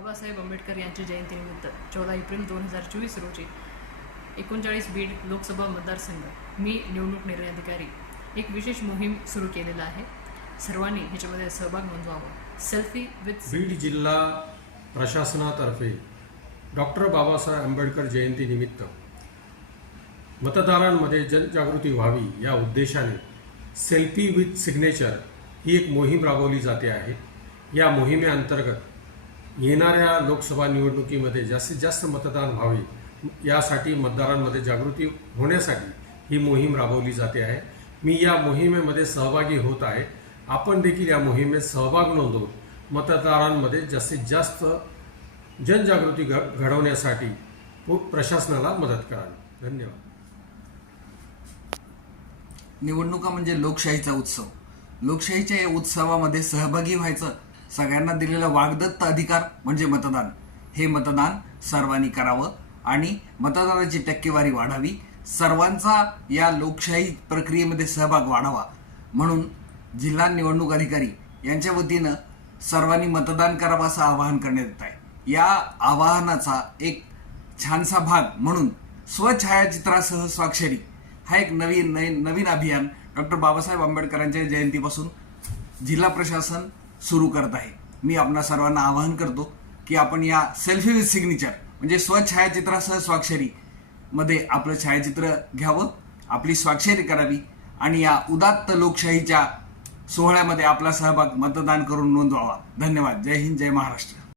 बाबासाहेब आंबेडकर यांच्या जयंतीनिमित्त चौदा एप्रिल दोन हजार चोवीस रोजी एकोणचाळीस बीड लोकसभा मतदारसंघ मी निवडणूक निर्णय अधिकारी एक विशेष मोहीम सुरू केलेला आहे. सर्वांनी ह्याच्यामध्ये सहभाग नोंदवावा. सेल्फी विथ बीड जिल्हा प्रशासनातर्फे डॉक्टर बाबासाहेब आंबेडकर जयंतीनिमित्त मतदारांमध्ये जनजागृती व्हावी या उद्देशाने सेल्फी विथ सिग्नेचर ही एक मोहीम राबवली जाते आहे. या मोहिमेअंतर्गत येणाऱ्या लोकसभा निवडणुकीमध्ये जास्तीत जास्त मतदान व्हावे यासाठी मतदारांमध्ये जागृती होण्यासाठी ही मोहीम राबवली जाते आहे. मी या मोहिमेमध्ये सहभागी होत आहे. आपण देखील या मोहिमेत सहभाग नोंदवून मतदारांमध्ये जास्तीत जास्त जनजागृती घ घडवण्यासाठी प्रशासनाला मदत करावी. धन्यवाद. निवडणुका म्हणजे लोकशाहीचा उत्सव. लोकशाहीच्या या उत्सवामध्ये सहभागी व्हायचं सगळ्यांना दिलेला वागदत्त अधिकार म्हणजे मतदान. हे मतदान सर्वांनी करावं आणि मतदानाची टक्केवारी वाढावी. सर्वांचा या लोकशाही प्रक्रियेमध्ये सहभाग वाढावा. म्हणून जिल्हा निवडणूक अधिकारी यांच्या वतीनं सर्वांनी मतदान करावं असं आवाहन करण्यात येत आहे. या आवाहनाचा एक छानसा भाग म्हणून स्वछायाचित्रासह स्वाक्षरी हा एक नवीन नवीन नवीन अभियान डॉक्टर बाबासाहेब आंबेडकरांच्या जयंतीपासून जिल्हा प्रशासन सुरू करत आहे. मी आपणा सर्वांना आवाहन करतो की आपण या सेल्फी विथ सिग्नेचर म्हणजे स्वछायाचित्रासह स्वाक्षरी मध्ये आपलं छायाचित्र घ्यावं आपली स्वाक्षरी करावी आणि या उदात्त लोकशाहीच्या सोहळ्यामध्ये आपला सहभाग मतदान करून नोंदवावा. धन्यवाद. जय हिंद जय महाराष्ट्र.